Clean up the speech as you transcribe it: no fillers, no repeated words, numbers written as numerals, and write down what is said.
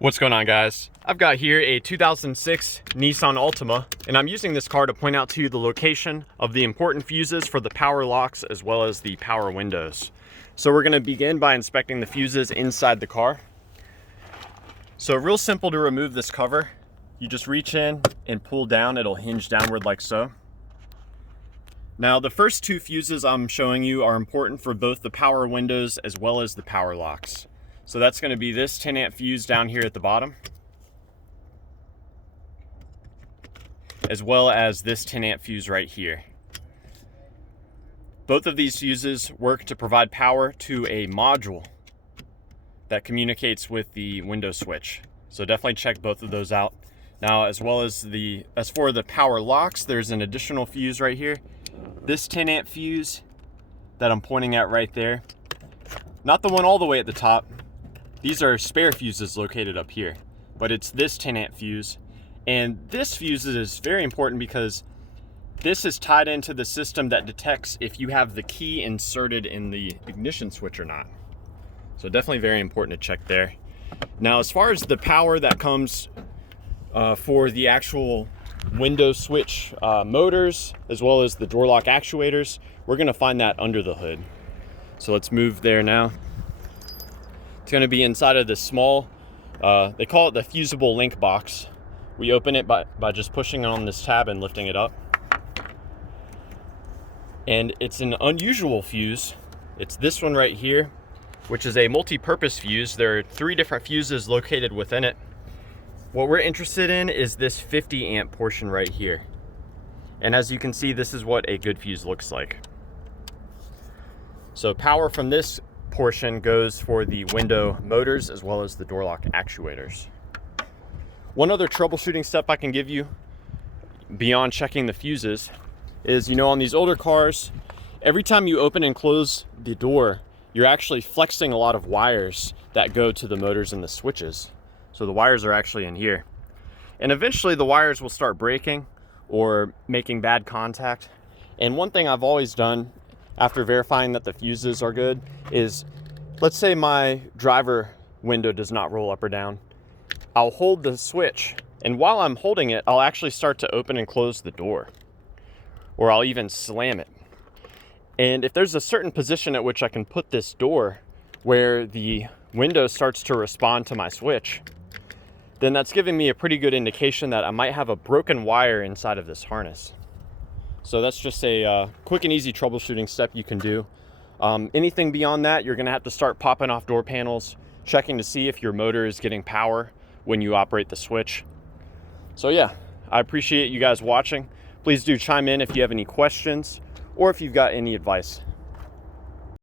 What's going on, guys? I've got here a 2006 Nissan Altima, and I'm using this car to point out to you the location of the important fuses for the power locks as well as the power windows. So we're going to begin by inspecting the fuses inside the car. So real simple to remove this cover. You just reach in and pull down, it'll hinge downward like so. Now the first two fuses I'm showing you are important for both the power windows as well as the power locks. So that's going to be this 10 amp fuse down here at the bottom, as well as this 10 amp fuse right here. Both of these fuses work to provide power to a module that communicates with the window switch. So definitely check both of those out. Now, as for the power locks, there's an additional fuse right here. This 10 amp fuse that I'm pointing at right there, not the one all the way at the top. These are spare fuses located up here, but it's this 10 amp fuse. And this fuse is very important because this is tied into the system that detects if you have the key inserted in the ignition switch or not. So definitely very important to check there. Now, as far as the power that comes for the actual window switch motors, as well as the door lock actuators, we're gonna find that under the hood. So let's move there now. It's going to be inside of this small, they call it the fusible link box. We open it by just pushing on this tab and lifting it up. And it's an unusual fuse. It's this one right here, which is a multi-purpose fuse. There are 3 different fuses located within it. What we're interested in is this 50 amp portion right here. And as you can see, this is what a good fuse looks like. So power from this portion goes for the window motors as well as the door lock actuators. One other troubleshooting step I can give you beyond checking the fuses is, on these older cars, every time you open and close the door, you're actually flexing a lot of wires that go to the motors and the switches. So the wires are actually in here. And eventually the wires will start breaking or making bad contact. And one thing I've always done after verifying that the fuses are good is, let's say my driver window does not roll up or down. I'll hold the switch, and while I'm holding it, I'll actually start to open and close the door, or I'll even slam it. And if there's a certain position at which I can put this door where the window starts to respond to my switch, then that's giving me a pretty good indication that I might have a broken wire inside of this harness. So that's just a quick and easy troubleshooting step you can do. Anything beyond that, you're gonna have to start popping off door panels, checking to see if your motor is getting power when you operate the switch. So yeah, I appreciate you guys watching. Please do chime in if you have any questions or if you've got any advice.